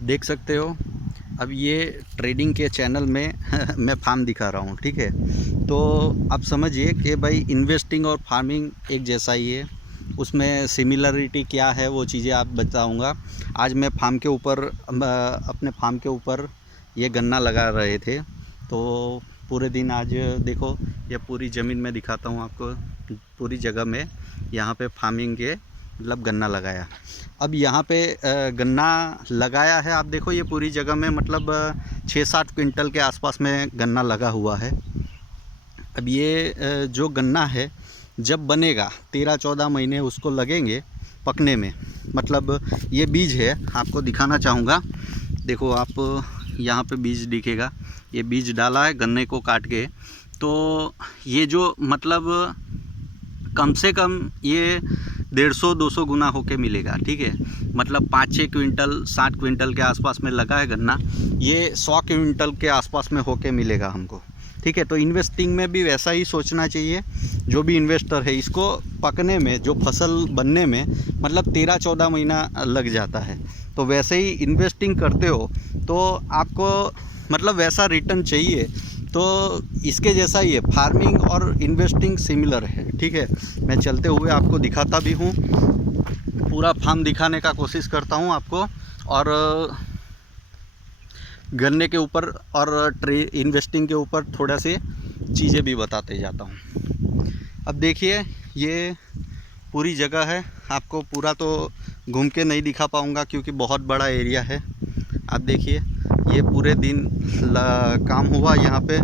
देख सकते हो। अब ये ट्रेडिंग के चैनल में मैं फार्म दिखा रहा हूँ, ठीक है। तो आप समझिए कि भाई इन्वेस्टिंग और फार्मिंग एक जैसा ही है, उसमें सिमिलरिटी क्या है वो चीज़ें आप बताऊँगा। आज मैं फार्म के ऊपर अपने फार्म के ऊपर ये गन्ना लगा रहे थे, तो पूरे दिन आज देखो ये पूरी ज़मीन में दिखाता हूँ आपको, पूरी जगह में यहाँ पे फार्मिंग के मतलब गन्ना लगाया। अब यहाँ पे गन्ना लगाया है, आप देखो ये पूरी जगह में मतलब 6-7 क्विंटल के आसपास में गन्ना लगा हुआ है। अब ये जो गन्ना है जब बनेगा 13-14 महीने उसको लगेंगे पकने में। मतलब ये बीज है, आपको दिखाना चाहूँगा। देखो आप यहाँ पे बीज दिखेगा, ये बीज डाला है गन्ने को काट के। तो ये जो मतलब कम से कम ये 150-200 गुना होके मिलेगा, ठीक है। मतलब 5-6 क्विंटल 60 क्विंटल के आसपास में लगा है गन्ना, ये 100 क्विंटल के आसपास में होके मिलेगा हमको, ठीक है। तो इन्वेस्टिंग में भी वैसा ही सोचना चाहिए। जो भी इन्वेस्टर है, इसको पकने में, जो फसल बनने में मतलब 13-14 महीना लग जाता है। तो वैसे ही इन्वेस्टिंग करते हो तो आपको मतलब वैसा रिटर्न चाहिए। तो इसके जैसा ही है, फार्मिंग और इन्वेस्टिंग सिमिलर है, ठीक है। मैं चलते हुए आपको दिखाता भी हूँ, पूरा फार्म दिखाने का कोशिश करता हूँ आपको, और गन्ने के ऊपर और इन्वेस्टिंग के ऊपर थोड़ा से चीज़ें भी बताते जाता हूँ। अब देखिए ये पूरी जगह है, आपको पूरा तो घूम के नहीं दिखा पाऊँगा क्योंकि बहुत बड़ा एरिया है। आप देखिए ये पूरे दिन काम हुआ यहाँ पे,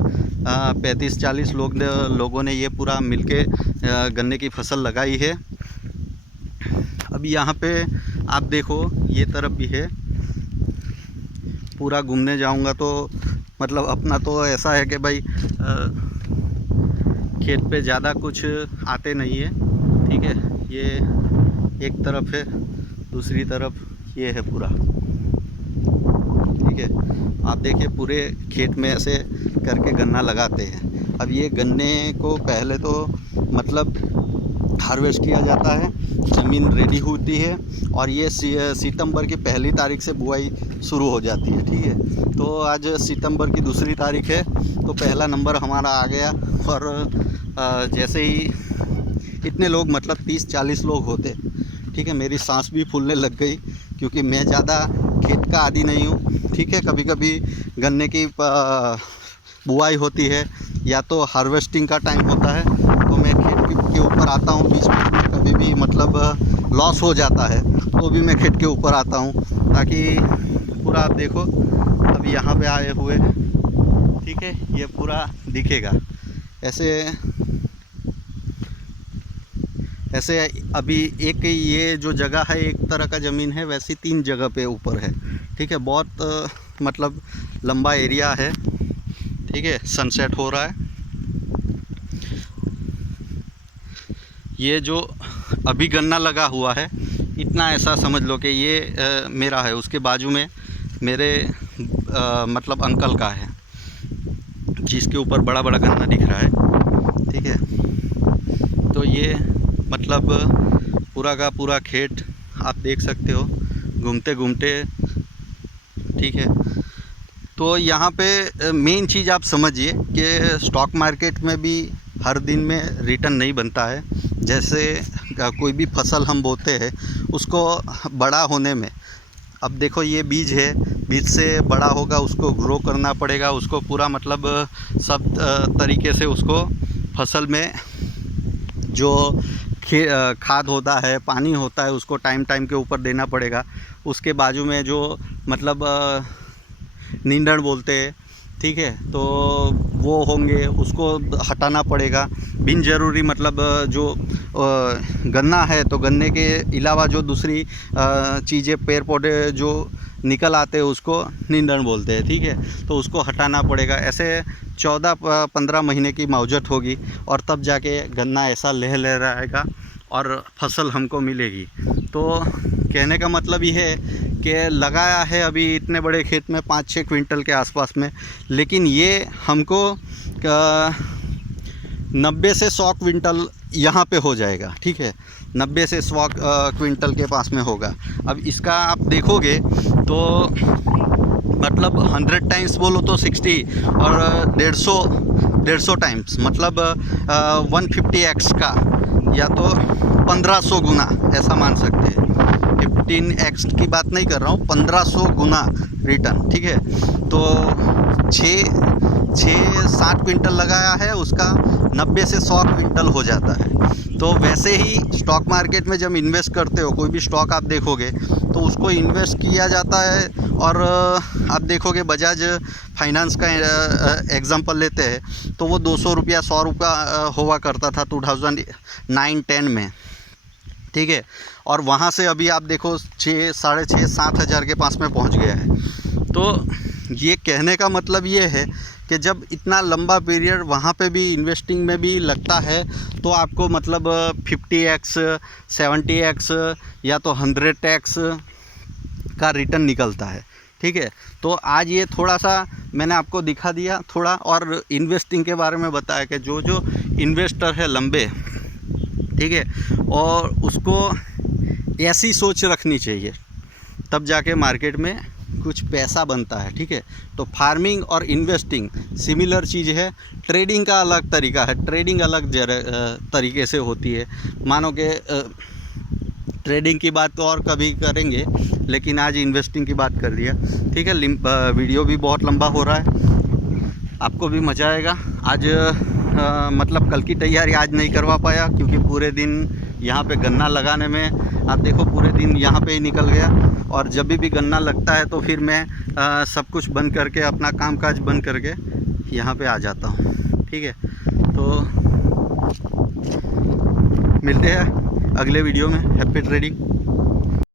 35-40 लोगों ने ये पूरा मिलके गन्ने की फसल लगाई है। अब यहाँ पे आप देखो ये तरफ भी है, पूरा घूमने जाऊँगा तो मतलब अपना तो ऐसा है कि भाई खेत पे ज़्यादा कुछ आते नहीं है, ठीक है। ये एक तरफ है, दूसरी तरफ ये है पूरा, ठीक है। आप देखिए पूरे खेत में ऐसे करके गन्ना लगाते हैं। अब ये गन्ने को पहले तो मतलब हार्वेस्ट किया जाता है, ज़मीन रेडी होती है और ये सितंबर की 1 तारीख से बुआई शुरू हो जाती है, ठीक है। तो आज सितंबर की 2 तारीख है, तो पहला नंबर हमारा आ गया। और जैसे ही इतने लोग मतलब 30-40 लोग होते, ठीक है। मेरी सांस भी फूलने लग गई क्योंकि मैं ज़्यादा खेत का आदी नहीं हूँ, ठीक है। कभी कभी गन्ने की बुआई होती है या तो हार्वेस्टिंग का टाइम होता है तो मैं खेत के ऊपर आता हूँ। बीच में कभी भी मतलब लॉस हो जाता है तो भी मैं खेत के ऊपर आता हूँ, ताकि पूरा आप देखो अब यहाँ पे आए हुए हैं, ठीक है। ये पूरा दिखेगा ऐसे अभी एक ये जो जगह है एक तरह का ज़मीन है, वैसी 3 जगह पे ऊपर है, ठीक है। बहुत मतलब लंबा एरिया है, ठीक है। सनसेट हो रहा है। ये जो अभी गन्ना लगा हुआ है इतना ऐसा समझ लो कि ये मेरा है, उसके बाजू में मेरे मतलब अंकल का है, जिसके ऊपर बड़ा बड़ा गन्ना दिख रहा है, ठीक है। तो ये मतलब पूरा का पूरा खेत आप देख सकते हो घूमते घूमते, ठीक है। तो यहाँ पे मेन चीज़ आप समझिए कि स्टॉक मार्केट में भी हर दिन में रिटर्न नहीं बनता है। जैसे कोई भी फसल हम बोते हैं उसको बड़ा होने में, अब देखो ये बीज है, बीज से बड़ा होगा, उसको ग्रो करना पड़ेगा, उसको पूरा मतलब सब तरीके से उसको फसल में जो खाद होता है, पानी होता है, उसको टाइम टाइम के ऊपर देना पड़ेगा। उसके बाजू में जो मतलब नींदड़ बोलते हैं, ठीक है, तो वो होंगे, उसको हटाना पड़ेगा। बिन ज़रूरी मतलब जो गन्ना है तो गन्ने के अलावा जो दूसरी चीज़ें पेड़ पौधे जो निकल आते हैं उसको नींदड़ बोलते हैं, ठीक है। तो उसको हटाना पड़ेगा। ऐसे 14-15 महीने की मौजत होगी और तब जाके गन्ना ऐसा लहराएगा और फसल हमको मिलेगी। तो कहने का मतलब ये है कि लगाया है अभी इतने बड़े खेत में 5-6 क्विंटल के आसपास में, लेकिन ये हमको 90 से 100 क्विंटल यहाँ पे हो जाएगा, ठीक है, 90 से 100 क्विंटल के पास में होगा। अब इसका आप देखोगे तो मतलब 100 टाइम्स बोलो तो 60 और 150 टाइम्स मतलब 150x का या तो 1500 गुना ऐसा मान सकते हैं। 15x की बात नहीं कर रहा हूँ, 1500 गुना रिटर्न, ठीक है। तो 6-7 क्विंटल लगाया है, उसका 90 से 100 क्विंटल हो जाता है। तो वैसे ही स्टॉक मार्केट में जब इन्वेस्ट करते हो, कोई भी स्टॉक आप देखोगे तो उसको इन्वेस्ट किया जाता है। और आप देखोगे बजाज फाइनेंस का एग्जांपल लेते हैं तो वो 200 रुपया 100 रुपया हुआ करता था 2009-10 में, ठीक है। और वहाँ से अभी आप देखो 6-6.5-7 हज़ार के पास में पहुँच गया है। तो ये कहने का मतलब ये है कि जब इतना लंबा पीरियड वहाँ पे भी इन्वेस्टिंग में भी लगता है तो आपको मतलब 50x 70x या तो 100x का रिटर्न निकलता है, ठीक है। तो आज ये थोड़ा सा मैंने आपको दिखा दिया थोड़ा, और इन्वेस्टिंग के बारे में बताया कि जो जो इन्वेस्टर है लंबे, ठीक है, और उसको ऐसी सोच रखनी चाहिए, तब जाके मार्केट में कुछ पैसा बनता है, ठीक है। तो फार्मिंग और इन्वेस्टिंग सिमिलर चीज़ है। ट्रेडिंग का अलग तरीका है, ट्रेडिंग अलग तरीके से होती है। मानो कि ट्रेडिंग की बात तो और कभी करेंगे, लेकिन आज इन्वेस्टिंग की बात कर दिया, ठीक है। वीडियो भी बहुत लंबा हो रहा है, आपको भी मज़ा आएगा। आज मतलब कल की तैयारी आज नहीं करवा पाया क्योंकि पूरे दिन यहाँ पे गन्ना लगाने में आप देखो पूरे दिन यहाँ पे ही निकल गया। और जब भी गन्ना लगता है तो फिर मैं सब कुछ बंद करके, अपना कामकाज बंद करके यहाँ पे आ जाता हूँ, ठीक है। तो मिलते हैं अगले वीडियो में। Happy trading.